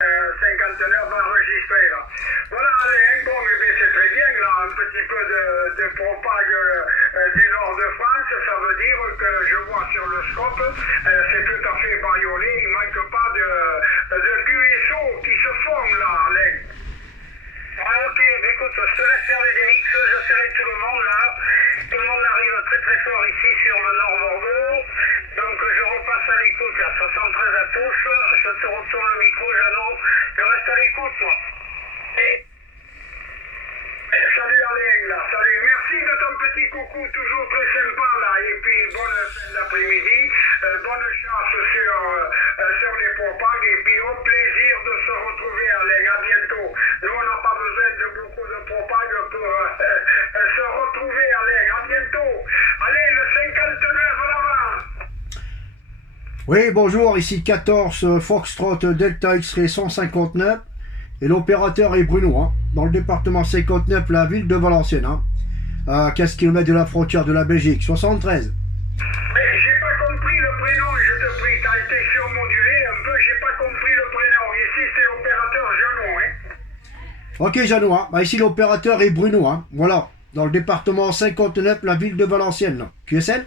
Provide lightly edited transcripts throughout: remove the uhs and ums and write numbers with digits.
59 enregistré là. Voilà, Alain, bon, mais c'est très bien là, un petit peu de propague du nord de France, ça veut dire que je vois sur le scope, c'est tout à fait bariolé, il ne manque pas de QSO qui se forment là, Alain. Ah, ok, écoute, je te laisse faire les DX, je serai tout le monde là. Tout le monde arrive très très fort ici sur le nord Bordeaux. Donc je repasse à l'écoute, là, 73 à tous. Je te retourne le micro, Jeannot. Je reste à l'écoute, moi. Salut Alain, là, salut. Merci de ton petit coucou, toujours très sympa là. Et puis bonne fin d'après-midi, bonne chance sur les propagues. Et puis au plaisir de se retrouver, Alain. À bientôt. Nous, on n'a pas besoin de beaucoup de propagues pour se retrouver, Alain. À bientôt. Allez, le 59 à l'avant. Oui, bonjour, ici 14 Foxtrot Delta X-Ray 159 et l'opérateur est Bruno, hein, dans le département 59, la ville de Valenciennes, hein, à 15 km de la frontière de la Belgique, 73. Mais j'ai pas compris le prénom, je te prie, t'as été surmodulé un peu, j'ai pas compris le prénom. Ici c'est l'opérateur Jeannot, hein. Ok Jeannot, hein, bah, ici l'opérateur est Bruno, hein, voilà, dans le département 59, la ville de Valenciennes, là. QSL.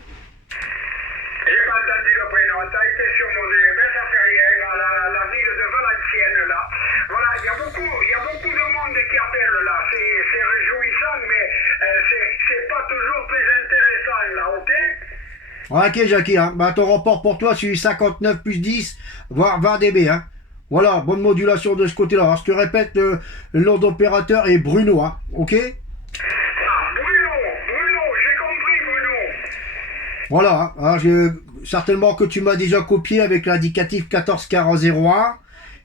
Ok Jackie, hein. Bah, ton rapport pour toi c'est 59 plus 10, voire 20 dB. Hein. Voilà, bonne modulation de ce côté-là. Alors, je te répète, le nom d'opérateur est Bruno, hein. Ok. Bruno, j'ai compris Bruno. Voilà, hein. Alors, certainement que tu m'as déjà copié avec l'indicatif 14401.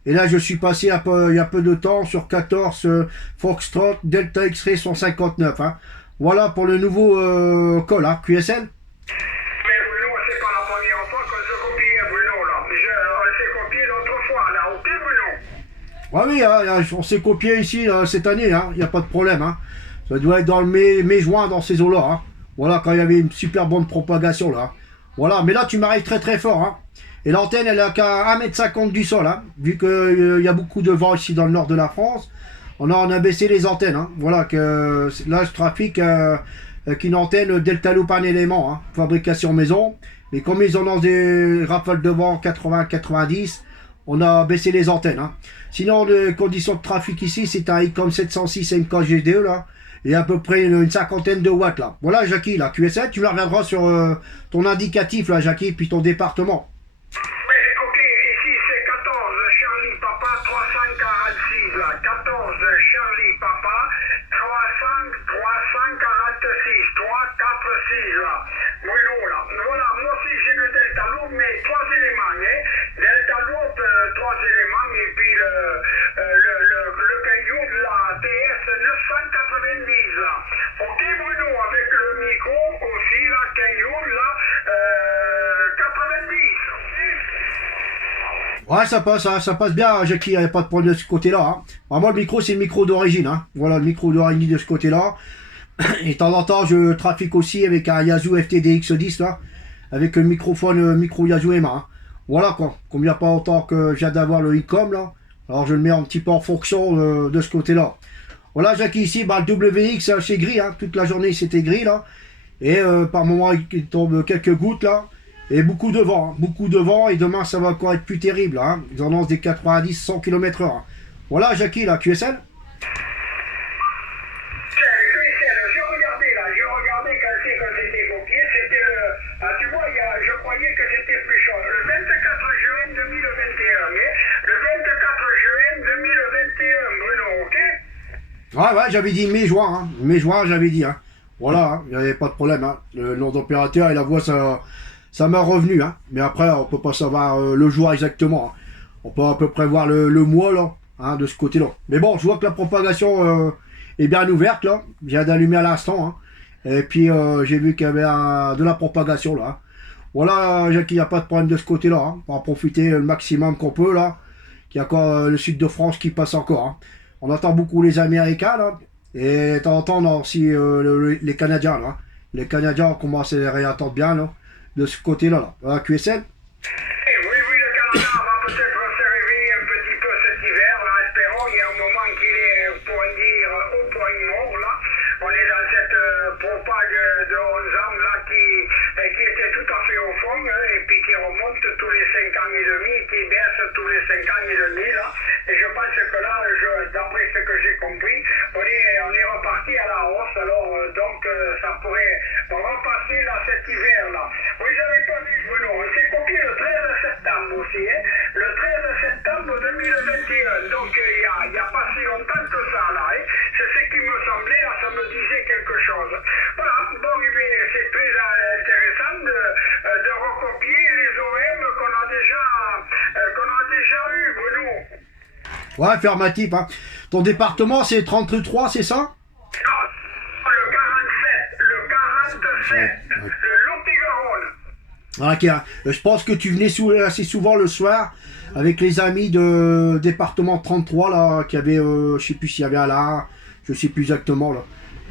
Et là je suis passé il y a peu de temps sur 14 Foxtrot Delta X-Ray 159. Hein. Voilà pour le nouveau call, hein, QSL. Ah oui, hein, on s'est copié ici cette année, hein, il n'y a pas de problème. Hein. Ça doit être dans le mai-juin dans ces eaux-là. Hein. Voilà, quand il y avait une super bonne propagation là. Voilà, mais là tu m'arrives très très fort. Hein. Et l'antenne elle est qu'à 1,50 m du sol, hein, vu qu'il y a beaucoup de vent ici dans le nord de la France. On a baissé les antennes. Hein. Voilà, que là je trafique avec une antenne Delta-Loop un élément, hein, fabrication maison. Mais comme ils ont des rafales de vent 80-90, on a baissé les antennes. Hein. Sinon, les conditions de trafic ici, c'est un ICOM 706 MKGDE là, et à peu près une cinquantaine de watts là. Voilà, Jackie, là, QSL, tu me reviendras sur ton indicatif là, Jackie, puis ton département. Ok, ici c'est 14 Charlie Papa 346 là, 14 Charlie Papa 346, 346 là. Bruno là. Voilà, moi aussi j'ai le Delta Loop, mais 3 éléments, hein. Delta Loop, 3 éléments, et puis le caillou de la TS 990 là. Ok Bruno, avec le micro aussi, la caillou là, 90. Ouais, ça passe bien, Jackie, il n'y a pas de problème de ce côté-là. Hein. Alors, moi, le micro, c'est le micro d'origine. Hein. Voilà, le micro d'origine de ce côté-là. Et de temps en temps, je trafique aussi avec un Yazoo FTDX10, là, avec le microphone micro Yazoo M1. Hein. Voilà, quoi. Comme il n'y a pas longtemps que je viens d'avoir le ICOM, là, alors je le mets un petit peu en fonction de ce côté-là. Voilà, Jackie, ici, bah, le WX, c'est gris. Hein. Toute la journée, c'était gris, là. Et par moment, il tombe quelques gouttes, là. Et beaucoup de vent, hein, beaucoup de vent, et demain ça va encore être plus terrible, hein. Ils annoncent des 90-100 km/h. Hein. Voilà, Jackie, là, QSL. Je regardais quand c'était copié, c'était le... Ah, tu vois, je croyais que c'était plus chaud. Le 24 juin 2021, mais le 24 juin 2021, Bruno, ok? Ouais, j'avais dit mai-juin, hein. Mai-juin, j'avais dit, hein. Voilà, hein, il n'y avait pas de problème, hein. Le nom d'opérateur et la voix, ça m'a revenu, hein. Mais après, on peut pas savoir le jour exactement. Hein. On peut à peu près voir le mois, là, hein, de ce côté-là. Mais bon, je vois que la propagation est bien ouverte, là. Je viens d'allumer à l'instant, hein. Et puis, j'ai vu qu'il y avait de la propagation, là. Hein. Voilà, Jackie, il n'y a pas de problème de ce côté-là. Hein. On va en profiter le maximum qu'on peut, là. Il y a encore le sud de France qui passe encore. Hein. On entend beaucoup les Américains, là. Et de temps en temps, on a aussi les Canadiens, là. Hein. Les Canadiens commencent à les réentendre bien, là. De ce côté-là, là. QSL. Oui, le Canada va peut-être se réveiller un petit peu cet hiver. demi, là. Et je pense que là, d'après ce que j'ai compris, on est reparti à la hausse. Alors, donc, ça pourrait repasser là cet hiver-là. Oui, j'avais pas vu, Bruno. On s'est copié le 13 septembre aussi, hein. Le 13 septembre 2021. Donc, il n'y a pas si longtemps que ça, là. Hein. C'est ce qui me semblait, là, ça me disait quelque chose. Voilà, bon, c'est très intéressant de recopier les OM qu'on a déjà eu, Bruno. Ouais, affirmatif. Hein. Ton département, c'est 33, c'est ça? Non, le 47. Le Lot-et-Garonne. Ok, hein. Je pense que tu venais assez souvent le soir avec les amis de département 33, là, qui avait, je sais plus s'il y avait là, je sais plus exactement, là.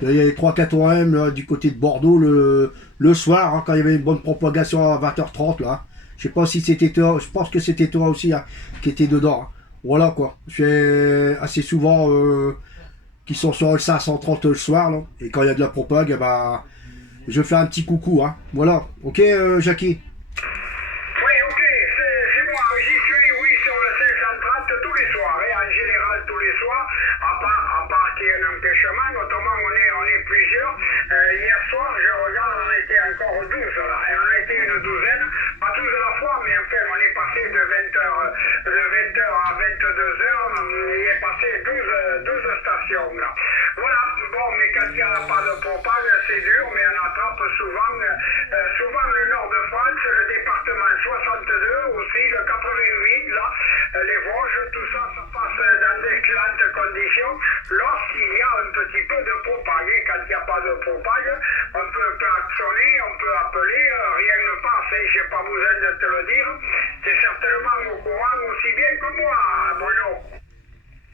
Il y avait 3-4 OM là, du côté de Bordeaux le soir, hein, quand il y avait une bonne propagation à 20h30, là. Je sais pas si c'était toi, je pense que c'était toi aussi hein, qui était dedans. Hein. Voilà quoi. Je fais assez souvent qui sont sur le 530 le soir, là. Et quand il y a de la propag, bah, je fais un petit coucou. Hein. Voilà. Ok, Jackie? Oui, ok, c'est moi. J'y suis, oui, sur le 530 tous les soirs. Et en général, tous les soirs, à part qu'il y ait un empêchement, notamment on est plusieurs. Hier soir, je regarde, on était encore 12 là. Et on était une douzaine, pas tous à la fois, mais enfin, on est passé de 20h à 22h. Il est passé 12 stations là. Voilà, bon, mais quand il n'y a pas de propage, c'est dur, mais on attrape souvent le nord de France, le département 62, aussi le 88, là, les Vosges, tout ça, ça passe dans d'excellentes conditions lorsqu'il y a un petit peu de propage. Et quand il n'y a pas de propage, on peut actionner, on peut appeler, rien ne passe, et je n'ai pas besoin de te le dire. Tu es certainement au courant aussi bien que moi, Bruno.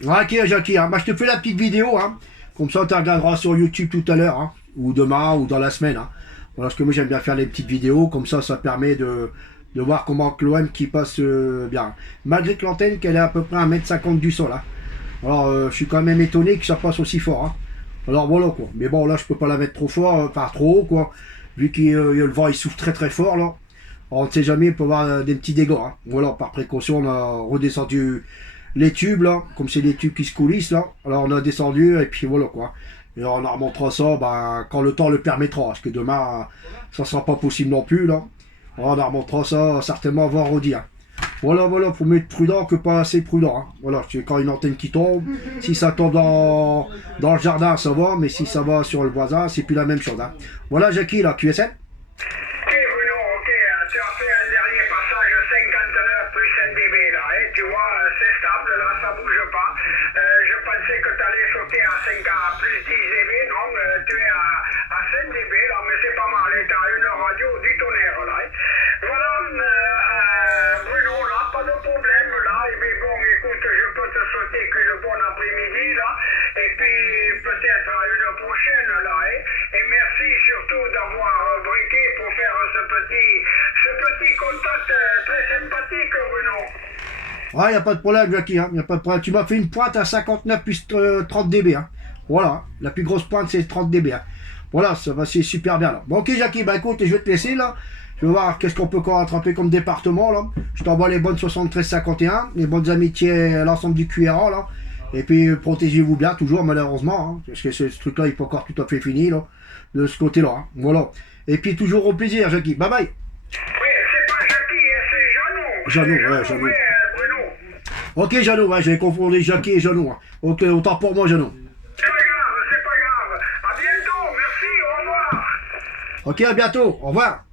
Ok, Jackie, hein. Bah, je te fais la petite vidéo, hein. Comme ça, tu regarderas sur YouTube tout à l'heure, hein. Ou demain, ou dans la semaine. Hein. Voilà, parce que moi, j'aime bien faire les petites vidéos, comme ça permet de voir comment l'OM qui passe bien. Malgré que l'antenne, qu'elle est à peu près à 1m50 du sol. Hein. Alors, je suis quand même étonné que ça passe aussi fort. Hein. Alors, voilà, quoi. Mais bon, là, je peux pas la mettre trop fort, pas trop haut, quoi. Vu que le vent, il souffle très, très fort, là. Alors, on ne sait jamais, il peut y avoir des petits dégâts. Hein. Voilà, par précaution, on a redescendu les tubes là, comme c'est des tubes qui se coulissent là, alors on a descendu et puis voilà quoi. Et on en remontera ça bah, quand le temps le permettra, parce que demain ça sera pas possible non plus là. Alors, on en remontera ça certainement vendredi. Hein. Voilà, faut mieux être prudent que pas assez prudent. Hein. Voilà, c'est quand une antenne qui tombe, si ça tombe dans le jardin ça va, mais si ça va sur le voisin, c'est plus la même chose. Hein. Voilà Jackie là, QSM. Ok Bruno, ok, tu as fait un dernier passage 59 plus 1 dB là, hein, tu vois, c'est stable là, ça bouge pas. Je pensais que tu allais sauter à 5 à plus 10 dB, non, tu es à 5 dB là, mais c'est pas mal, tu as une radio du tonnerre là. Hein. Voilà, Bruno, là, pas de problème là, et bien bon, écoute, je peux te souhaiter qu'une bonne après-midi là, et puis peut-être à une prochaine là, hein. Et merci surtout d'avoir briqué pour faire ce petit contact très sympathique, Bruno. Ah, y a pas de problème, Jackie, hein. Y a pas de problème. Tu m'as fait une pointe à 59 plus 30 dB. Hein. Voilà, la plus grosse pointe c'est 30 dB. Hein. Voilà, ça va, c'est super bien là. Bon, ok, Jackie, bah écoute, je vais te laisser là. Je vais voir qu'est-ce qu'on peut encore attraper comme département là. Je t'envoie les bonnes 73-51, les bonnes amitiés à l'ensemble du QRA là. Et puis protégez-vous bien, toujours malheureusement, hein, parce que ce truc-là, il n'est pas encore tout à fait fini là, de ce côté-là. Hein. Voilà. Et puis toujours au plaisir, Jackie. Bye bye. Oui, c'est pas Jackie, c'est Jeannot. Jeannot, ouais, Jeannot. Bruno. Ok, Jeannot, ouais, j'avais confondu Jackie et Jeannot. Hein. Ok, autant pour moi, Jeannot. C'est pas grave, c'est pas grave. À bientôt, merci, au revoir. Ok, à bientôt. Au revoir.